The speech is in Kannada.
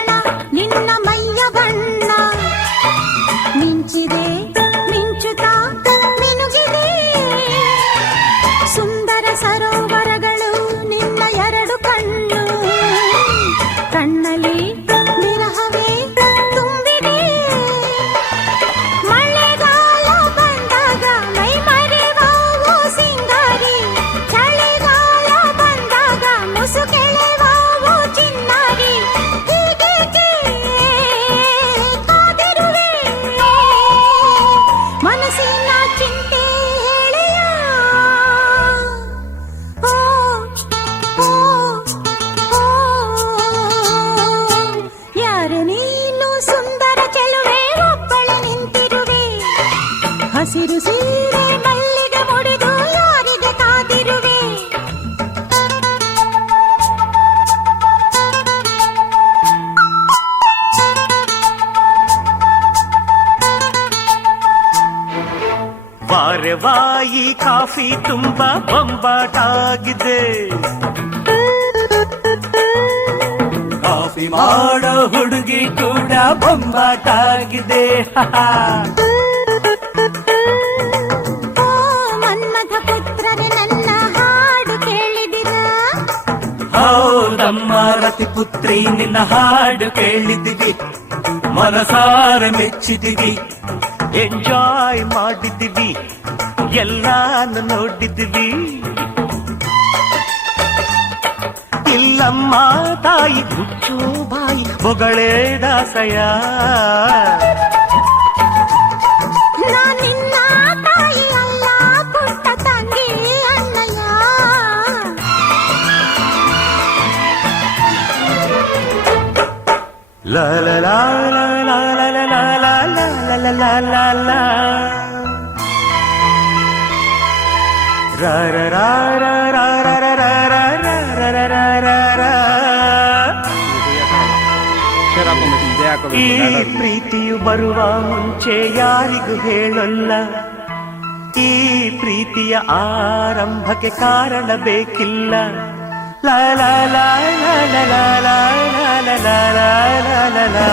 ಭೂಷಣ ನಿನ್ನ ಮೈಯ ಬಣ್ಣ ಮಿಂಚಿದೆ ಮಿಂಚುತ್ತಾ ಮಿನುಗಿದೆ ಸುಂದರ ಸರೋವರಗಳು ನಿನ್ನ ಎರಡು ಕಣ್ಣು ಕಣ್ಣಲ್ಲಿ ವಿರಹವೇ ತುಂಬಿದೆ ಮಳೆಗಾಲ ಬಂದಾಗ ಮೈ ಮರೆವಾವು ಸಿಂಗಾರಿ ಚಳಿಗಾಲ ಬಂದಾಗ ಮುಸುಗೆಳೆವಾವು ಚಿನ್ನಾರಿ ಹೀಗೇಕೆ ಕಾದಿರುವೆ ಮನಸ್ಸಿನ ಚಿಂತೆ ಹೇಳೆಯ ಓ ಓ ಓ ಯಾರು ನೀನು ಸುಂದರ ಚೆಲುವೆ ಒಬ್ಬಳೆ ನಿಂತಿರುವೆ ಹಸಿರು ಸೀರೆ ಮಲ್ಲಿಗೆ ಮುಡಿದು ಯಾರಿಗೆ ಕಾದಿರುವೆ ವಾರವಾಯಿ ಕಾಫಿ ತುಂಬಾ ಬೊಂಬಾಟಾಗಿದೆ ಕಾಫಿ ಮಾಡೋ ಹುಡುಗಿ ಕೂಡ ಬೊಂಬಾಟಾಗಿದೆ ಓ ಮನ್ಮಥ ಪುತ್ರರೇ ನನ್ನ ಹಾಡು ಕೇಳಿದಿರ ಹೌದಮ್ಮ ರತಿಪುತ್ರಿ ನಿನ್ನ ಹಾಡು ಕೇಳಿದಿವಿ ಮನಸಾರ ಮೆಚ್ಚಿದಿವಿ ಎಂಜಾಯ್ ಮಾಡಿದಿವಿ ಎಲ್ಲಾನು ನೋಡಿದಿವಿ ಇಲ್ಲಮ್ಮ ತಾಯಿ ಮುಚ್ಚೋ ಬಾಯಿ ಹೊಗಳೇ ದಾಸಯ ನಾ ನಿನ್ನ ತಾಯಿ ಅಲ್ಲ ಪುಟ್ಟ ತಂಗಿ ಅಣ್ಣಯ್ಯ ಲಾ ಲಾ ಲಾ ಲಾ ಲಾ ಲಾ ಲಾ ಲಾ ಲಾ ಲಾ ಲಾ ಲಾ ಲಾ ರಾ ರಾ ರಾ ರಾ ರಾ ರಾ ರಾ ರಾ ರಾ ರಾ ರಾ ರಾ ರಾ ಈ ಪ್ರೀತಿಯು ಬರುವ ಮುಂಚೆ ಯಾರಿಗೂ ಹೇಳಲ್ಲ ಈ ಪ್ರೀತಿಯ ಆರಂಭಕ್ಕೆ ಕಾರಣ ಬೇಕಿಲ್ಲ ಲಾ ಲಾ ಲಾ ಲಾ ಲಾ ಲಾ ಲಾ ಲಾ ಲಾ ಲಾ ಲಾ ಲಾ